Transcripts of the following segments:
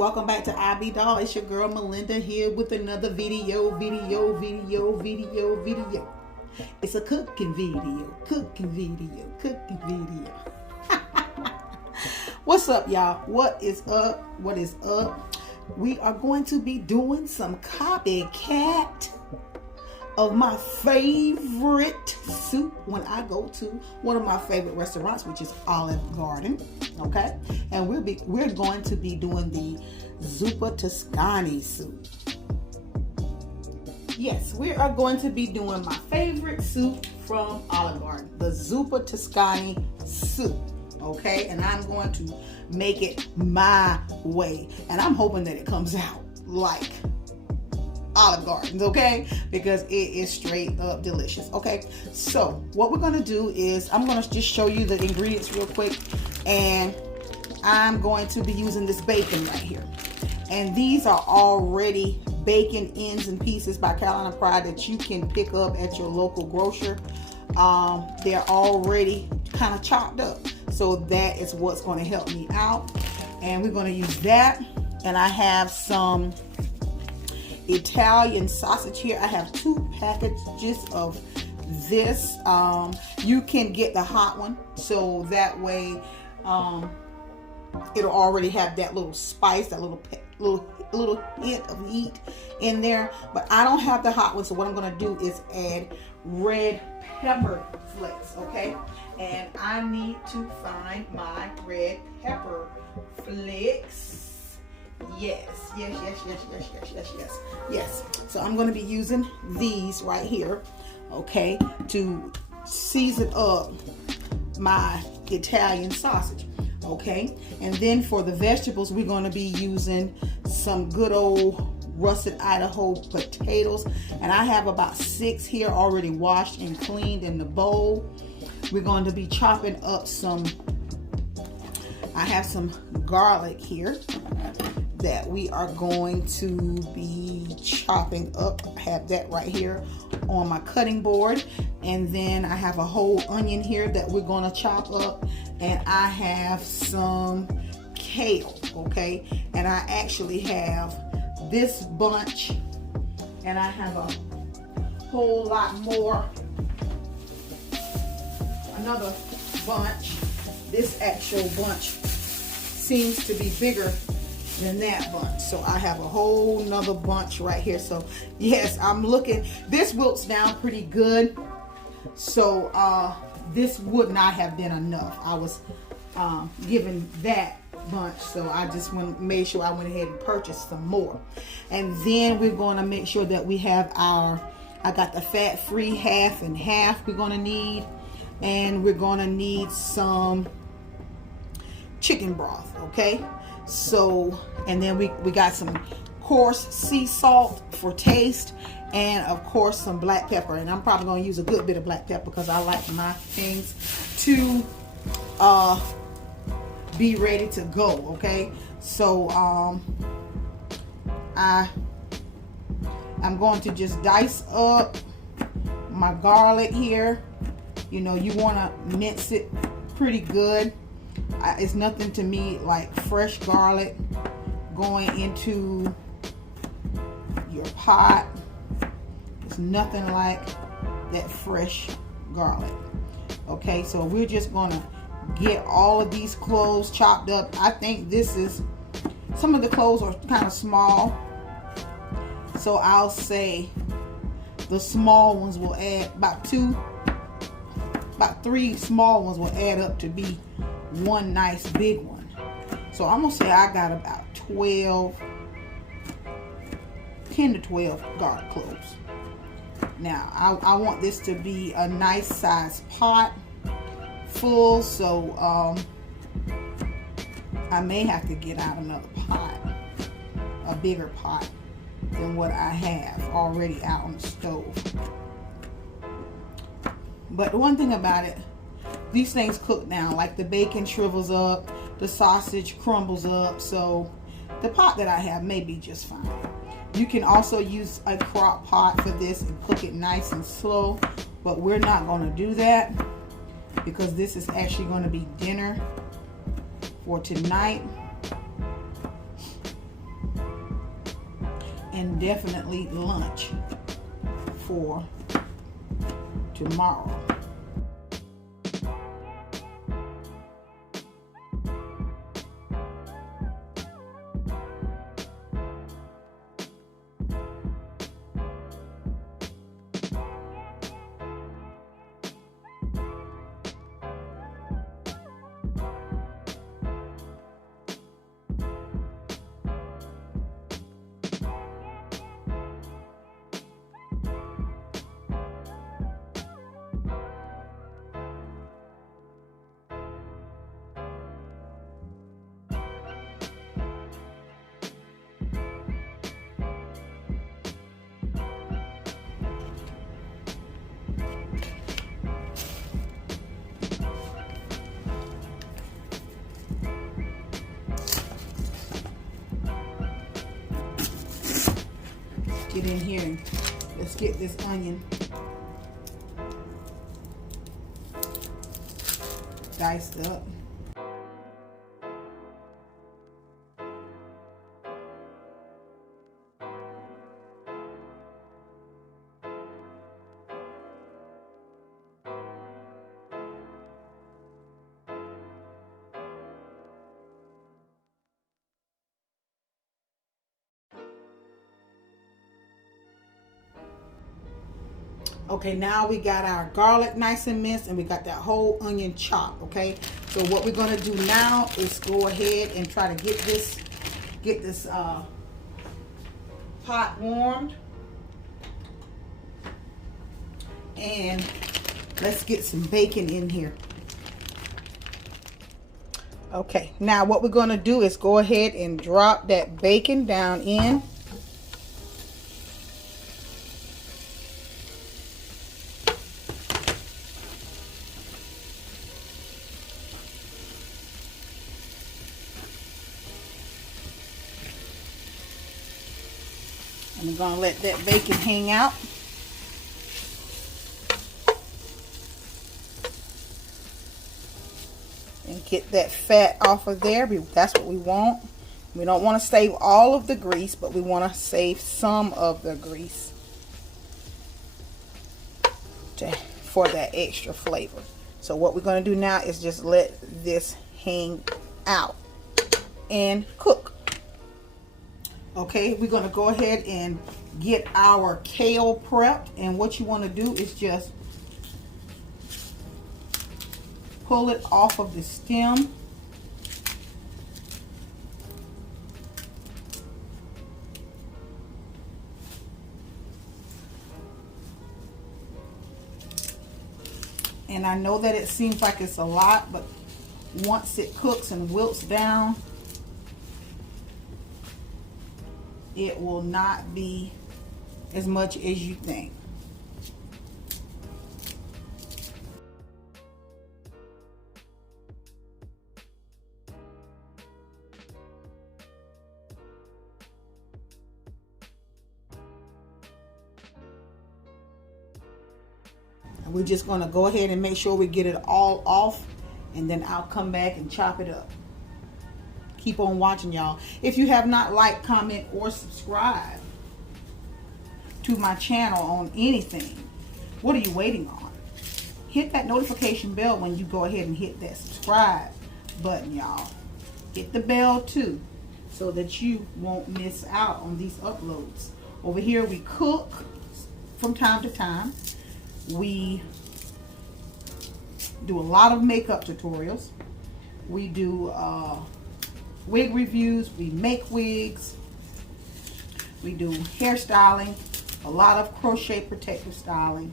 welcome back to IB Doll. It's your girl Melinda here with another video. It's a cooking video. What's up, y'all? What is up? We are going to be doing some copycat of my favorite soup when I go to one of my favorite restaurants, which is Olive Garden. Okay, and we're going to be doing the Zuppa Toscana soup. Yes, we are going to be doing my favorite soup from Olive Garden, the Zuppa Toscana soup. Okay, and I'm going to make it my way, and I'm hoping that it comes out like Olive Garden, okay, because it is straight up delicious. Okay, so what we're going to do is I'm going to just show you the ingredients real quick, and I'm going to be using this bacon right here, and these are already bacon ends and pieces by Carolina Pride that you can pick up at your local grocer. They're already kind of chopped up, so that is what's going to help me out, and we're going to use that. And I have some Italian sausage here. I have 2 packages of this. You can get the hot one, so that way it'll already have that little spice, that little hint of heat in there. But I don't have the hot one, so what I'm going to do is add red pepper flakes. Okay, and I need to find my red pepper flakes. Yes. So I'm going to be using these right here, okay, to season up my Italian sausage, okay. And then for the vegetables, we're going to be using some good old russet Idaho potatoes, and I have about 6 here already washed and cleaned in the bowl. We're going to be chopping up I have some garlic here that we are going to be chopping up. I have that right here on my cutting board, and then I have a whole onion here that we're going to chop up, and I have some kale, okay, and I actually have this bunch, and I have a whole lot more, another bunch. This actual bunch seems to be bigger than that bunch, so I have a whole nother bunch right here. So yes, I'm looking, this wilts down pretty good, so this would not have been enough. I was given that bunch, so I just made sure I went ahead and purchased some more. And then we're going to make sure that we have I got the fat-free half and half we're going to need, and we're going to need some chicken broth, okay. So, and then we got some coarse sea salt for taste, and of course some black pepper, and I'm probably going to use a good bit of black pepper because I like my things to be ready to go, okay. So I'm going to just dice up my garlic here. You know, you want to mince it pretty good. It's nothing to me like fresh garlic going into your pot. It's nothing like that fresh garlic. Okay, so we're just gonna get all of these cloves chopped up. I think some of the cloves are kind of small, so I'll say the small ones will add about 3 small ones will add up to be one nice big one. So I'm gonna say I got about 10 to 12 garlic cloves. Now I want this to be a nice size pot full, so I may have to get out another pot, a bigger pot than what I have already out on the stove. But one thing about it, these things cook down. Like the bacon shrivels up, the sausage crumbles up, so the pot that I have may be just fine. You can also use a crock pot for this and cook it nice and slow, but we're not going to do that because this is actually going to be dinner for tonight. and definitely lunch for tomorrow. Get in here and let's get this onion diced up. Okay, now we got our garlic nice and minced, and we got that whole onion chopped. Okay, so what we're gonna do now is go ahead and try to get this pot warmed, and let's get some bacon in here. Okay, now what we're gonna do is go ahead and drop that bacon down in. I'm going to let that bacon hang out. And get that fat off of there. That's what we want. We don't want to save all of the grease, but we want to save some of the grease for that extra flavor. So what we're going to do now is just let this hang out and cook. Okay, we're going to go ahead and get our kale prepped, and what you want to do is just pull it off of the stem. And I know that it seems like it's a lot, but once it cooks and wilts down, it will not be as much as you think. We're just going to go ahead and make sure we get it all off, and then I'll come back and chop it up. Keep on watching, y'all. If you have not liked, comment, or subscribe to my channel on anything, what are you waiting on? Hit that notification bell when you go ahead and hit that subscribe button, y'all. Hit the bell too, so that you won't miss out on these uploads. Over here we cook from time to time. We do a lot of makeup tutorials. We do wig reviews. We make wigs. We do hairstyling, a lot of crochet protective styling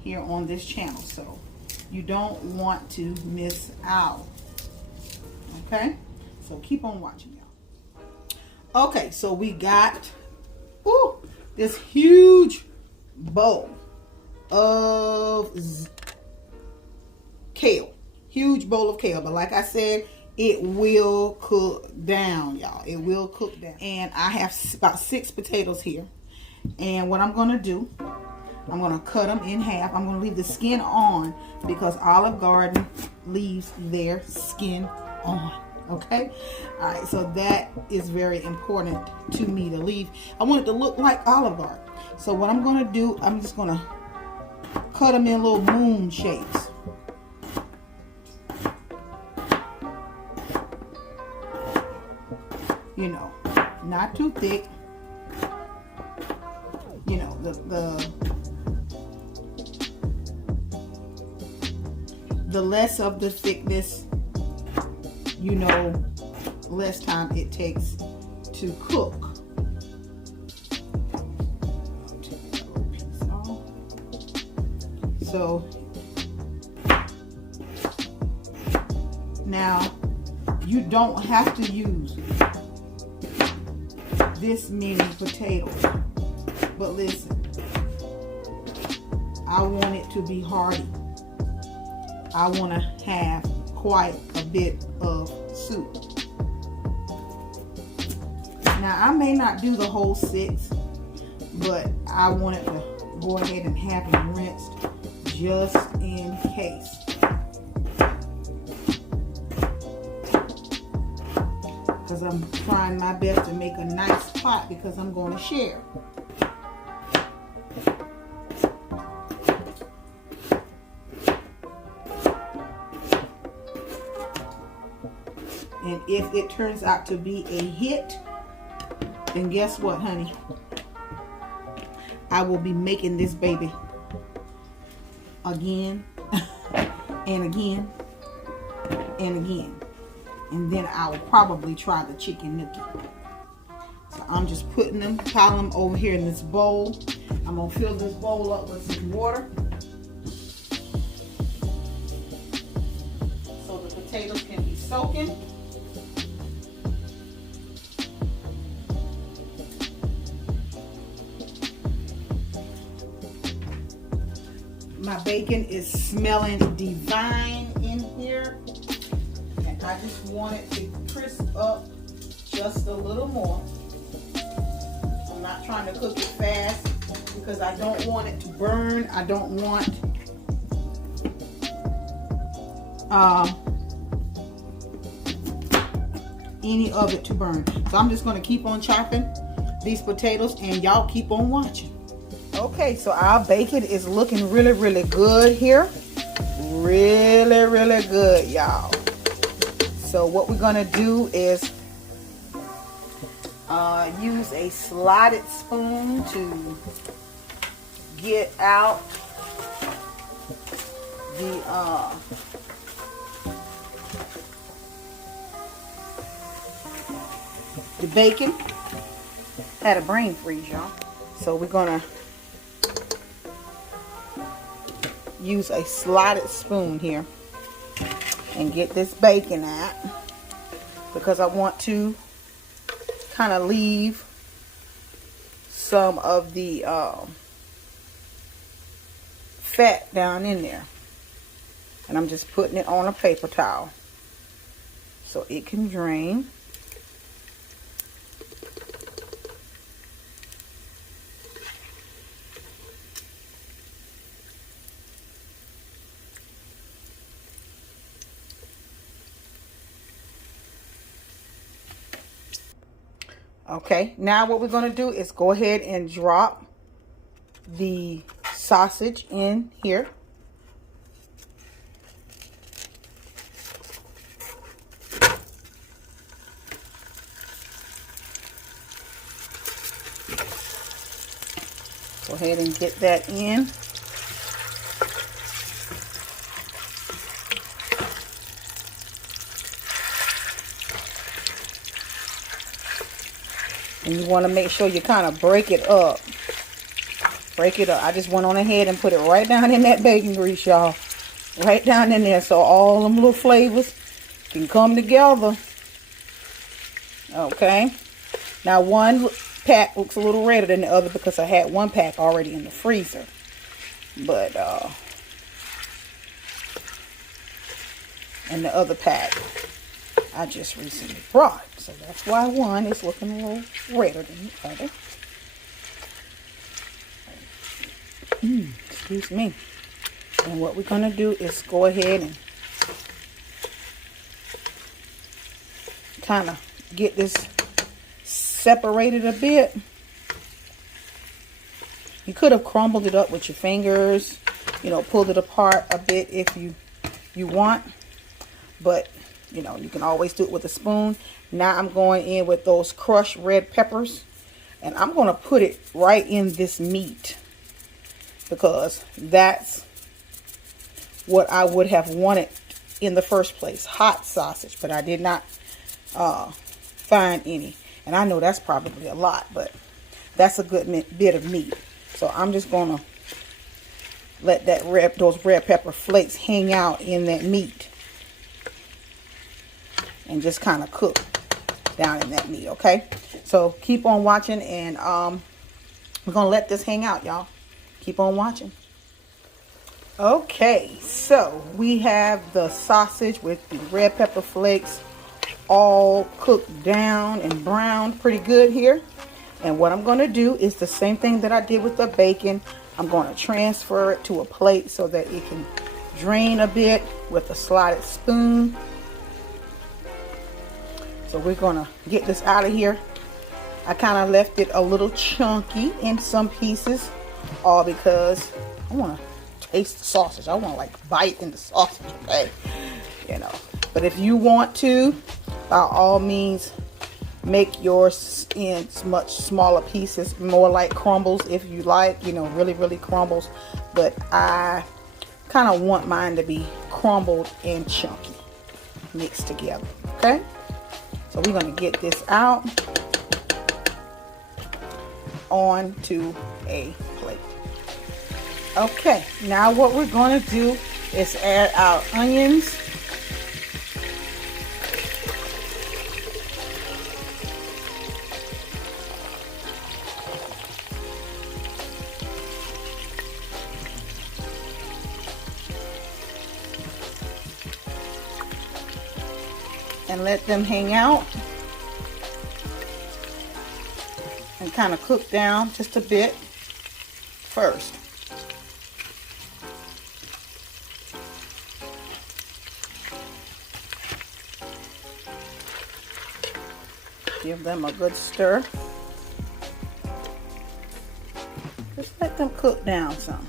here on this channel, so you don't want to miss out. Okay, so keep on watching, y'all. Okay, so we got this huge bowl of kale. Huge bowl of kale, but like I said, it will cook down, y'all. It will cook down. And I have about 6 potatoes here. And what I'm going to do, I'm going to cut them in half. I'm going to leave the skin on because Olive Garden leaves their skin on. Okay, all right, so that is very important to me to leave. I want it to look like Olive Garden. So what I'm going to do, I'm just going to cut them in little moon shapes. You know, not too thick. You know, the less of the thickness, you know, less time it takes to cook. Take that little piece off. So now you don't have to use this many potatoes, but listen, I want it to be hearty. I want to have quite a bit of soup. Now I may not do the whole 6, but I want it to go ahead and have them rinsed just in case. Because I'm trying my best to make a nice pot because I'm going to share. And if it turns out to be a hit, then guess what, honey? I will be making this baby again and again and again. And then I will probably try the chicken nookie. So I'm just putting them, piling them over here in this bowl. I'm going to fill this bowl up with some water so the potatoes can be soaking. My bacon is smelling divine in here. And I just want it to crisp up just a little more. I'm not trying to cook it fast because I don't want it to burn. I don't want any of it to burn. So I'm just going to keep on chopping these potatoes and y'all keep on watching. Okay, so our bacon is looking really, really good here. Really, really good, y'all. So what we're gonna do is use a slotted spoon to get out the bacon. Had a brain freeze, y'all. So we're gonna use a slotted spoon here and get this bacon out because I want to kind of leave some of the fat down in there, and I'm just putting it on a paper towel so it can drain. Okay, now what we're going to do is go ahead and drop the sausage in here. Go ahead and get that in. And you want to make sure you kind of break it up. Break it up. I just went on ahead and put it right down in that bacon grease, y'all. Right down in there so all them little flavors can come together. Okay. Now one pack looks a little redder than the other because I had one pack already in the freezer. But, and the other pack I just recently brought. So that's why one is looking a little redder than the other. Excuse me. And what we're going to do is go ahead and kind of get this separated a bit. You could have crumbled it up with your fingers, you know, pulled it apart a bit if you want, but you know, you can always do it with a spoon. Now I'm going in with those crushed red peppers, and I'm going to put it right in this meat because that's what I would have wanted in the first place, hot sausage, but I did not find any. And I know that's probably a lot, but that's a good bit of meat. So I'm just going to let those red pepper flakes hang out in that meat and just kind of cook down in that meat, okay? So keep on watching, and we're going to let this hang out, y'all. Keep on watching. Okay, so we have the sausage with the red pepper flakes all cooked down and browned pretty good here. And what I'm going to do is the same thing that I did with the bacon. I'm going to transfer it to a plate so that it can drain a bit with a slotted spoon. So we're going to get this out of here. I kind of left it a little chunky in some pieces, all because I want to taste the sausage. I want to like bite into sausage, okay? You know, but if you want to, by all means, make yours in much smaller pieces, more like crumbles if you like, you know, really crumbles. But I kind of want mine to be crumbled and chunky mixed together, okay? So we're going to get this out onto a plate. Okay, now what we're going to do is add our onions. And let them hang out and kind of cook down just a bit first. Give them a good stir. Just let them cook down some.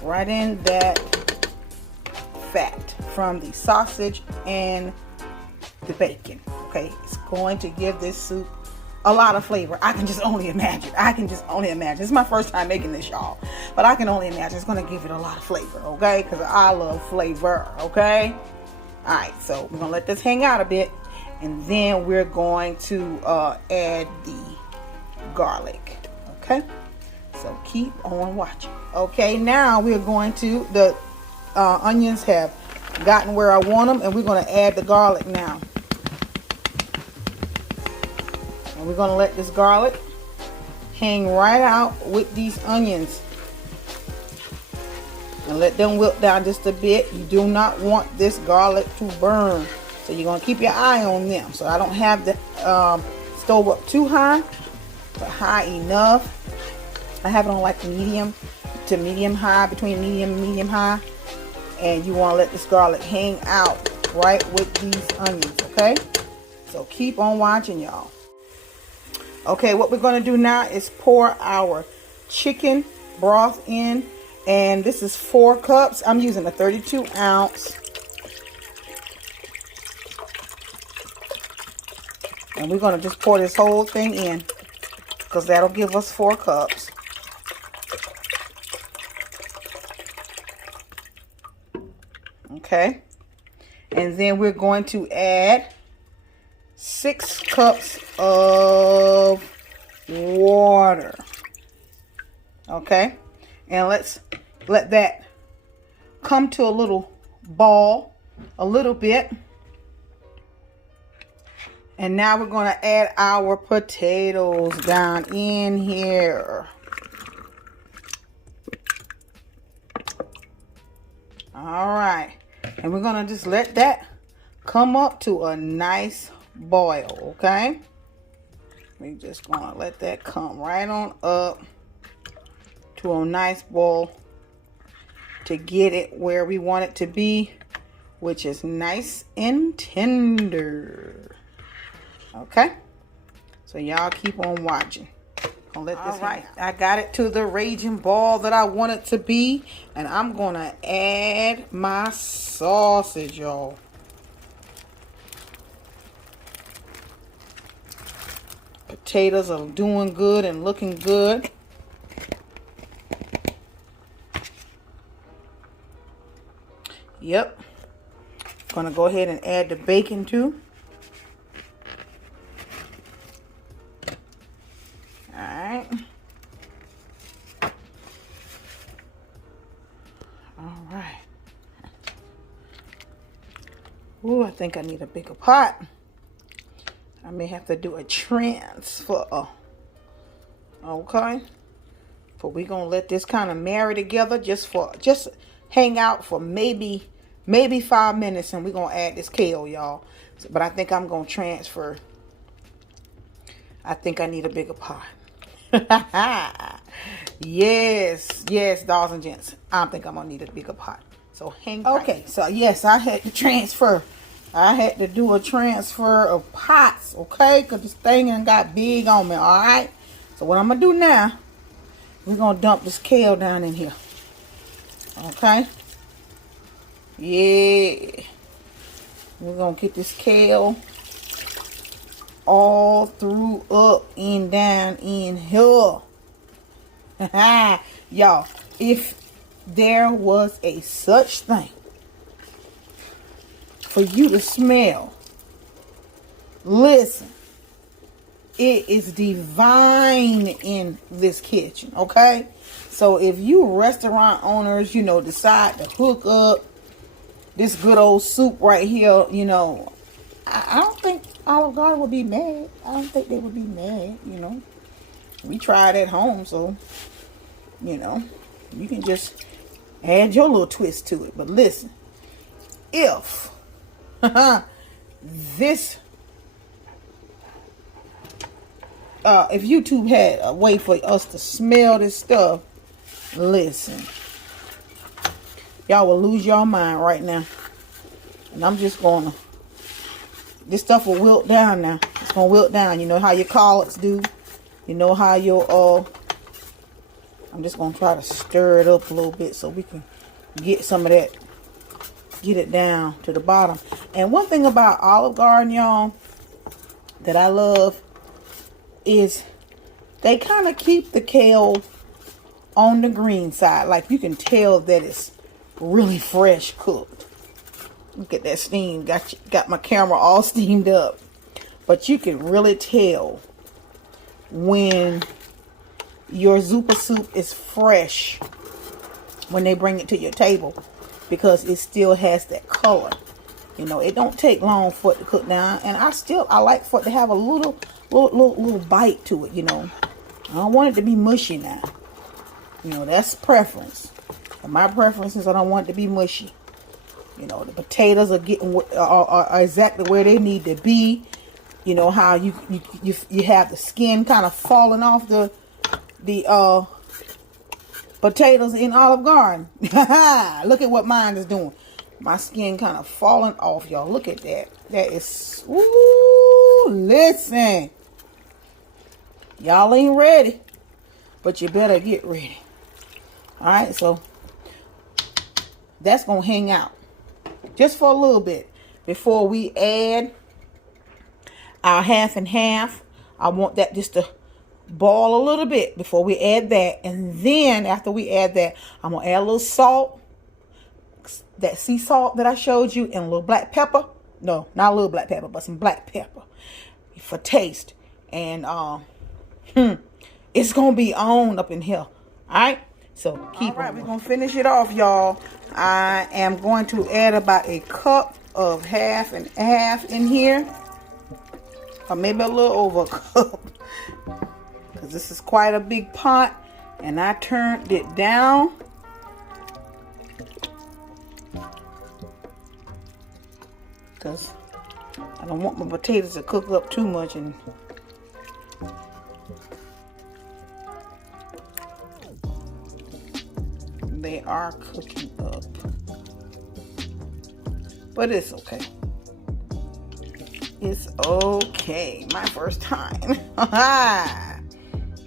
Right in that fat from the sausage and the bacon. Okay, it's going to give this soup a lot of flavor. I can just only imagine. This is my first time making this, y'all, but I can only imagine it's going to give it a lot of flavor, okay? Because I love flavor, okay? All right, so we're going to let this hang out a bit, and then we're going to add the garlic, okay? So keep on watching. Okay, now we're going to, the onions have gotten where I want them, and we're going to add the garlic now. And we're going to let this garlic hang right out with these onions and let them wilt down just a bit. You do not want this garlic to burn, so you're going to keep your eye on them. So I don't have the stove up too high, but high enough. I have it on like medium to medium high, between medium and medium high. And you want to let this garlic hang out right with these onions, okay? So keep on watching, y'all. Okay, what we're going to do now is pour our chicken broth in. And this is 4 cups. I'm using a 32 ounce. And we're going to just pour this whole thing in, because that'll give us 4 cups. Okay, and then we're going to add 6 cups of water. Okay, and let's let that come to a little ball a little bit. And now we're going to add our potatoes down in here. All right. And we're going to just let that come up to a nice boil, okay? We're just going to let that come right on up to a nice boil to get it where we want it to be which is nice and tender. Okay, so y'all keep on watching. All right, I got it to the raging ball that I want it to be, and I'm gonna add my sausage, y'all. Potatoes are doing good and looking good. Yep. Gonna go ahead and add the bacon too. Alright. Alright. Ooh, I think I need a bigger pot. I may have to do a transfer. Okay. But we're gonna let this kind of marry together just hang out for maybe 5 minutes, and we're gonna add this kale, y'all. But I think I'm gonna transfer. I think I need a bigger pot. Yes, dolls and gents. I think I'm gonna need a bigger pot. So hang tight. Okay, so yes, I had to transfer. I had to do a transfer of pots, okay? Because this thing done got big on me, all right? So what I'm going to do now, we're going to dump this kale down in here. Okay? Yeah. We're going to get this kale all through up and down in here. Y'all, if there was a such thing for you to smell, listen, it is divine in this kitchen, okay? So if you restaurant owners, you know, decide to hook up this good old soup right here, you know, I don't think Olive Garden would be mad. I don't think they would be mad, you know. We tried at home, so, you know, you can just add your little twist to it. But listen, if if YouTube had a way for us to smell this stuff, listen, y'all will lose your mind right now. And I'm just gonna, this stuff will wilt down now. It's gonna wilt down. You know how your collards do. You know how your I'm just gonna try to stir it up a little bit so we can get some of that, get it down to the bottom. And one thing about Olive Garden, y'all, that I love is they kind of keep the kale on the green side. Like you can tell that it's really fresh cooked. Look at that steam. Got my camera all steamed up. But you can really tell when your Zuppa soup is fresh when they bring it to your table, because it still has that color. You know, it don't take long for it to cook down. And I like for it to have a little bite to it, you know. I don't want it to be mushy now. You know, that's preference. And my preference is I don't want it to be mushy. You know, the potatoes are getting are exactly where they need to be. You know how you have the skin kind of falling off the potatoes in Olive Garden. Look at what mine is doing. My skin kind of falling off, y'all. Look at that. That is, ooh, listen. Y'all ain't ready, but you better get ready. All right, so that's going to hang out just for a little bit before we add our half and half. I want that just to boil a little bit before we add that. And then after we add that, I'm going to add a little salt, that sea salt that I showed you, and a little black pepper. No, not a little black pepper, but some black pepper for taste. And it's going to be on up in here. All right? So keep on. We're going to finish it off, y'all. I am going to add about a cup of half and half in here. Or maybe a little over a cup. Because this is quite a big pot. And I turned it down. Because I don't want my potatoes to cook up too much. And they are cooking up. but it's okay. It's okay. My first time.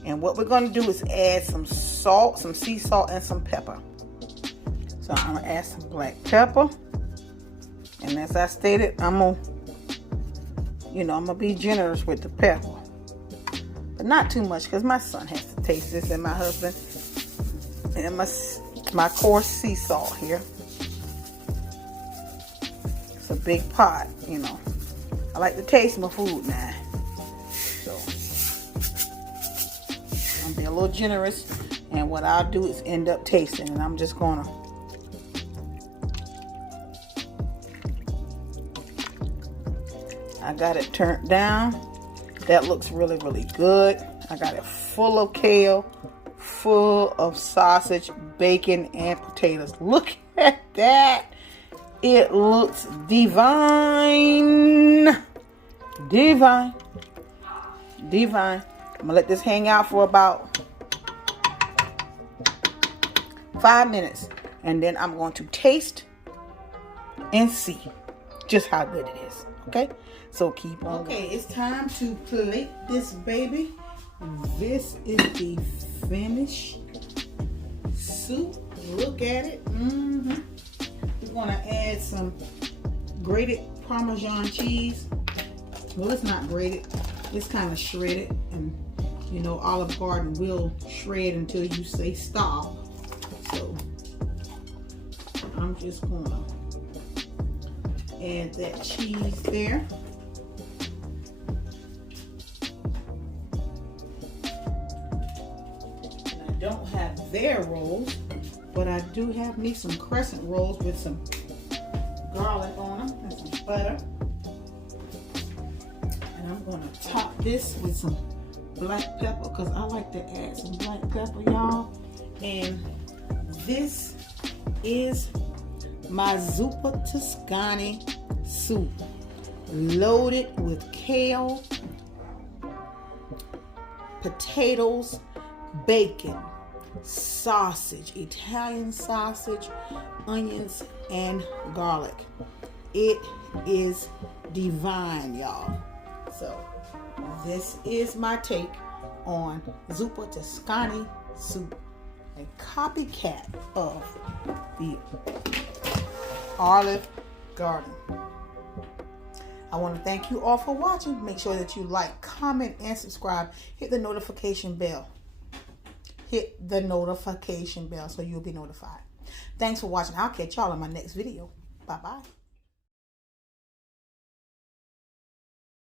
And what we're going to do is add some salt, some sea salt, and some pepper. So I'm going to add some black pepper. And as I stated, I'm going to be generous with the pepper. But not too much, because my son has to taste this, and my husband. And my coarse sea salt here. It's a big pot, I like to taste my food now. So I'm be a little generous, and what I'll do is end up tasting, and I'm just gonna I got it turned down. That looks really, really good. I got it full of kale, full of sausage, bacon, and potatoes. Look at that. It looks divine. Divine. Divine. I'm gonna let this hang out for about 5 minutes, and then I'm going to taste and see just how good it is. Okay, so keep on. Okay, it's time to plate this baby. This is the finished soup. Look at it. We're gonna add some grated Parmesan cheese. Well, it's not grated, it's kind of shredded, and Olive Garden will shred until you say stop. So I'm just gonna add that cheese there. And I don't have their rolls, but I do have me some crescent rolls with some garlic on them and some butter. And I'm gonna top this with some black pepper, because I like to add some black pepper, y'all. And this is my Zuppa Toscana soup, loaded with kale, potatoes, bacon, sausage, Italian sausage, onions, and garlic. It is divine, y'all. So this is my take on Zuppa Toscana soup, a copycat of the Olive Garden. I want to thank you all for watching. Make sure that you like, comment, and subscribe. Hit the notification bell. Hit the notification bell so you'll be notified. Thanks for watching. I'll catch y'all in my next video. Bye-bye.